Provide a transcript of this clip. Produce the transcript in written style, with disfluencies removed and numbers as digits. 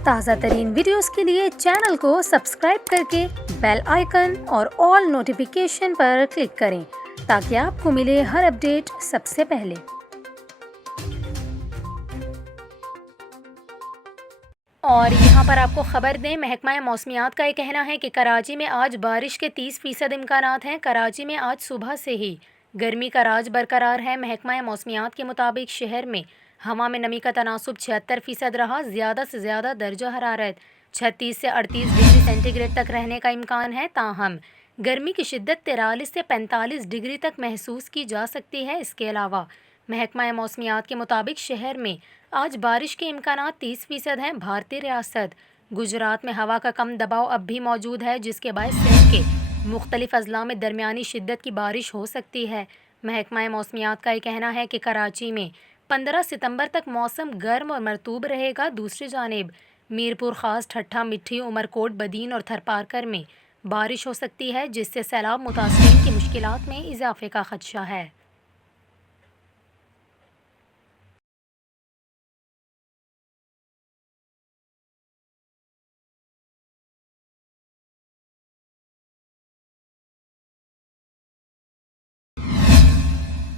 ताज़ा तरीन वीडियोस के लिए चैनल को सब्सक्राइब करके बेल आइकन और ऑल नोटिफिकेशन पर क्लिक करें ताकि आपको मिले हर अपडेट सबसे पहले। और यहाँ पर आपको खबर दें, महकमा मौसमियात का ये कहना है कि कराची में आज बारिश के 30% इम्कानात हैं। कराची में आज सुबह से ही गर्मी का राज बरकरार है। महकमा मौसमियात के मुताबिक शहर में हवा में नमी का तनासुब 76% रहा। ज़्यादा से ज़्यादा दर्जा हरारत 36 से 38 डिग्री सेंटीग्रेड तक रहने का इम्कान है। ताहम गर्मी की शिद्दत 43 से 45 डिग्री तक महसूस की जा सकती है। इसके अलावा महकमा मौसमियात के मुताबिक शहर में आज बारिश के इम्कानात 30% हैं। भारतीय रियासत गुजरात में हवा का कम दबाव अब भी मौजूद है, जिसके बायस सिंध के मुख्तलिफ अजला में दरमियानी शिद्दत की बारिश हो सकती है। महकमा मौसमियात का ये कहना है कि कराची में 15 सितंबर तक मौसम गर्म और मरतूब रहेगा। दूसरी जानिब मीरपुर खास, ठट्ठा, मिट्ठी, उमरकोट, बदीन और थरपारकर में बारिश हो सकती है, जिससे सैलाब मुतासरीन की मुश्किलात में इजाफे का खदशा है।